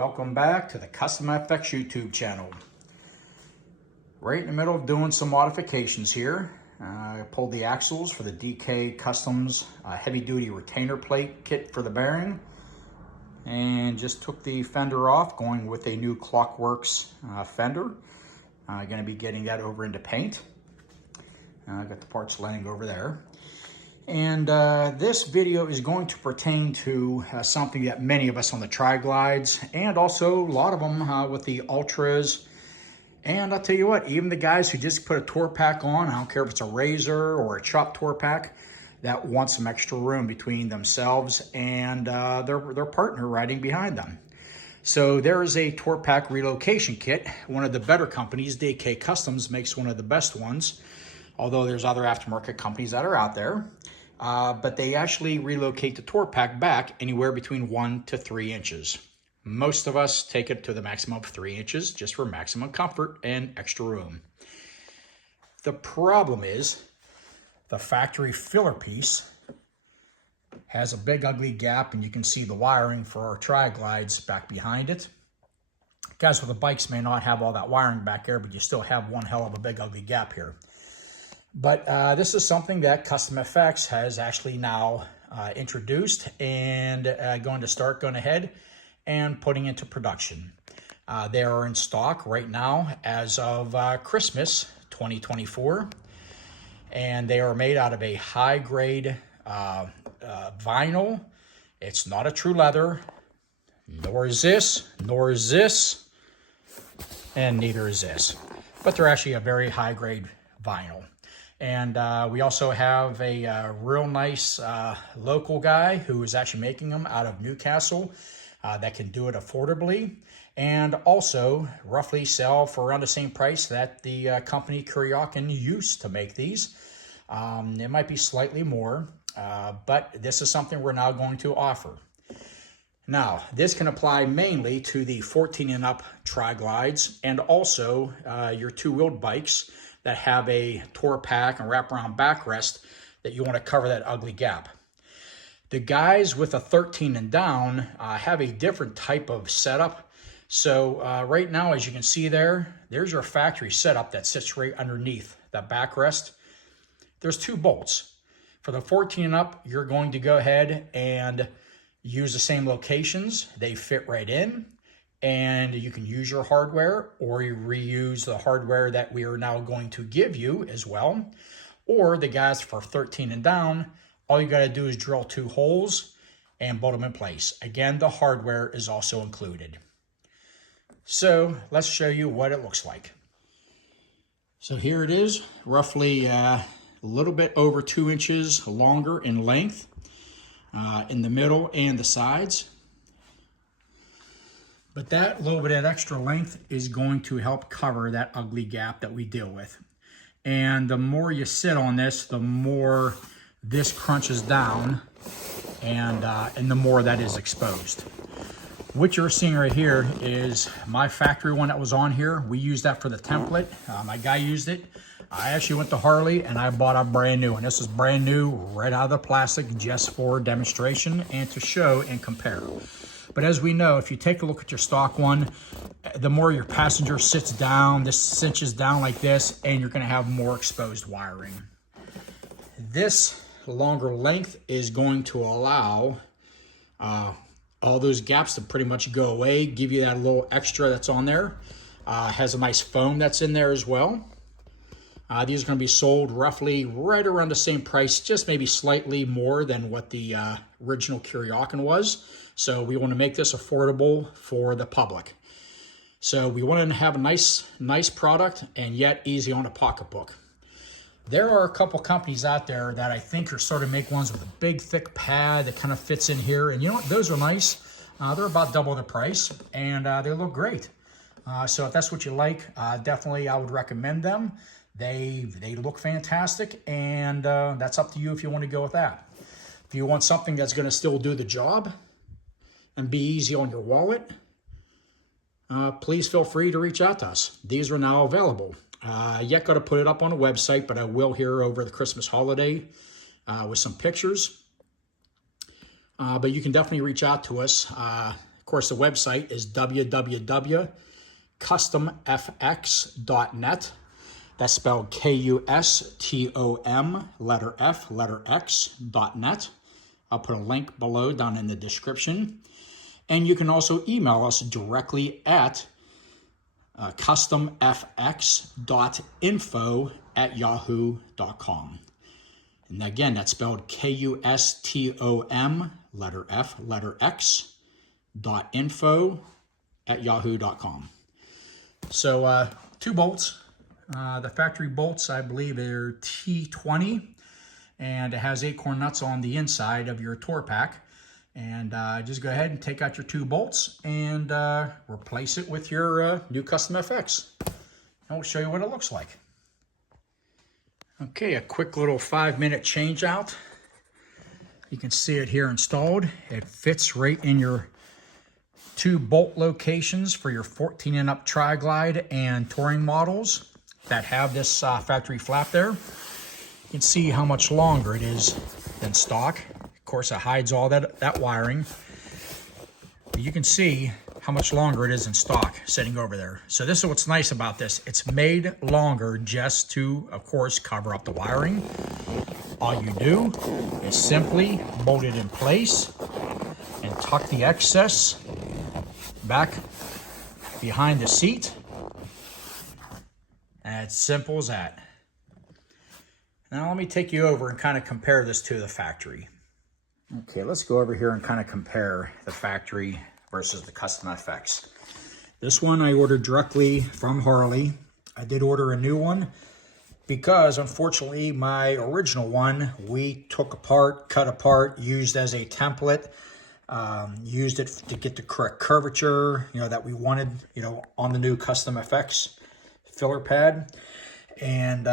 Welcome back to the Custom FX YouTube channel. Right in the middle of doing some modifications here. I pulled the axles for the DK Customs heavy duty retainer plate kit for the bearing, and just took the fender off, going with a new Clockworks fender. Going to be getting that over into paint. I've got the parts laying over there. And this video is going to pertain to something that many of us on the tri-glides, and also a lot of them with the Ultras. And I'll tell you what, even the guys who just put a tour pack on, I don't care if it's a Razor or a Chop tour pack, that want some extra room between themselves and their partner riding behind them. So there is a tour pack relocation kit. One of the better companies, DK Customs, makes one of the best ones, although there's other aftermarket companies that are out there. But they actually relocate the tour pack back anywhere between 1 to 3 inches. Most of us take it to the maximum of 3 inches just for maximum comfort and extra room. The problem is the factory filler piece has a big ugly gap, and you can see the wiring for our tri-glides back behind it. Guys with the bikes may not have all that wiring back there, but you still have one hell of a big ugly gap here. But this is something that Custom FX has actually now introduced and going ahead and putting into production. They are in stock right now as of Christmas 2024, and they are made out of a high-grade vinyl. It's not a true leather, nor is this, and neither is this. But they're actually a very high-grade vinyl. And we also have a real nice local guy who is actually making them out of Newcastle that can do it affordably, and also roughly sell for around the same price that the company Kuryakin used to make these. It might be slightly more, but this is something we're now going to offer. Now, this can apply mainly to the 14 and up tri-glides, and also your two-wheeled bikes that have a tour pack and wraparound backrest that you want to cover that ugly gap. The guys with a 13 and down have a different type of setup. So right now, as you can see there's your factory setup that sits right underneath that backrest. There's 2 bolts. For the 14 and up, you're going to go ahead and use the same locations. They fit right in. And you can use your hardware, or you reuse the hardware that we are now going to give you as well. Or the guys for 13 and down, all you got to do is drill 2 holes and bolt them in place. Again, the hardware is also included. So let's show you what it looks like. So here it is, roughly a little bit over 2 inches longer in length in the middle and the sides. But that little bit of extra length is going to help cover that ugly gap that we deal with. And the more you sit on this, the more this crunches down, and the more that is exposed. What you're seeing right here is my factory one that was on here. We used that for the template. My guy used it. I actually went to Harley and I bought a brand new one. This is brand new, right out of the plastic, just for demonstration and to show and compare. But as we know, if you take a look at your stock one, the more your passenger sits down, this cinches down like this, and you're going to have more exposed wiring. This longer length is going to allow all those gaps to pretty much go away, give you that little extra that's on there. Has a nice foam that's in there as well. These are going to be sold roughly right around the same price, just maybe slightly more than what the original Kuryakin was. So we want to make this affordable for the public. So we want to have a nice product and yet easy on a pocketbook. There are a couple companies out there that I think are sort of make ones with a big thick pad that kind of fits in here. And you know what? Those are nice. They're about double the price, and they look great. So if that's what you like, definitely I would recommend them. They look fantastic, and that's up to you if you want to go with that. If you want something that's going to still do the job and be easy on your wallet, please feel free to reach out to us. These are now available. Yet got to put it up on a website, but I will here over the Christmas holiday with some pictures. But you can definitely reach out to us. course, the website is www.kustomfx.net. That's spelled Kustom, letter F, letter X.net. I'll put a link below down in the description. And you can also email us directly at kustomfx.info @yahoo.com. And again, that's spelled Kustom, letter F, letter X.info @yahoo.com. So 2 bolts. The factory bolts, I believe, are T20, and it has acorn nuts on the inside of your tour pack. And just go ahead and take out your 2 bolts and replace it with your new Custom FX. And we'll show you what it looks like. Okay, a quick little 5-minute change out. You can see it here installed. It fits right in your 2 bolt locations for your 14 and up Tri-Glide and touring models that have this factory flap there. You can see how much longer it is than stock. Of course, it hides all that wiring. But you can see how much longer it is in stock sitting over there. So this is what's nice about this. It's made longer just to, of course, cover up the wiring. All you do is simply bolt it in place and tuck the excess back behind the seat. And it's simple as that. Now let me take you over and kind of compare this to the factory. Okay, let's go over here and kind of compare the factory versus the Custom FX. This one I ordered directly from Harley. I did order a new one because unfortunately my original one we took apart, cut apart, used as a template, used it to get the correct curvature, that we wanted, on the new Custom FX filler pad. And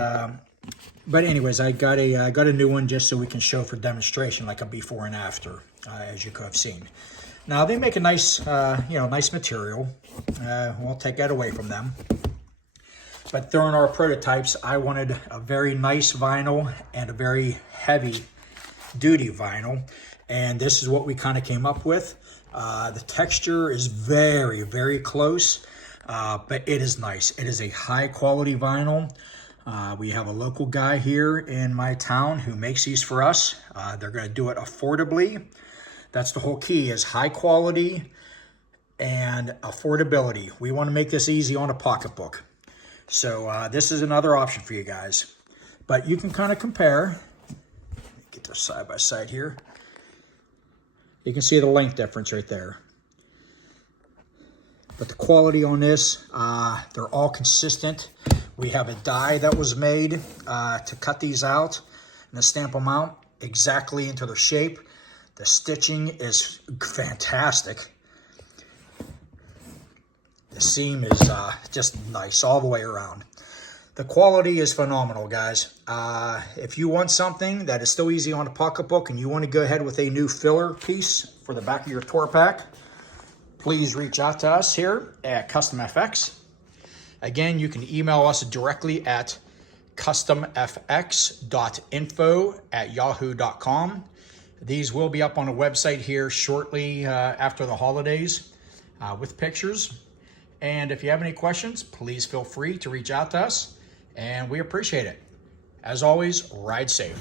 but anyways, I got a new one just so we can show for demonstration, like a before and after, as you could have seen. Now they make a nice, nice material. We'll take that away from them. But during our prototypes, I wanted a very nice vinyl and a very heavy duty vinyl. And this is what we kind of came up with. The texture is very, very close, but it is nice. It is a high quality vinyl. We have a local guy here in my town who makes these for us. They're going to do it affordably. That's the whole key, is high quality and affordability. We want to make this easy on a pocketbook. So this is another option for you guys. But you can kind of compare. Get this side by side here. You can see the length difference right there. But the quality on this, they're all consistent. We have a die that was made to cut these out and to stamp them out exactly into their shape. The stitching is fantastic. The seam is just nice all the way around. The quality is phenomenal, guys. If you want something that is still easy on a pocketbook and you want to go ahead with a new filler piece for the back of your tour pack, please reach out to us here at Custom FX. Again, you can email us directly at kustomfx.info @yahoo.com. These will be up on a website here shortly after the holidays with pictures. And if you have any questions, please feel free to reach out to us, and we appreciate it. As always, ride safe.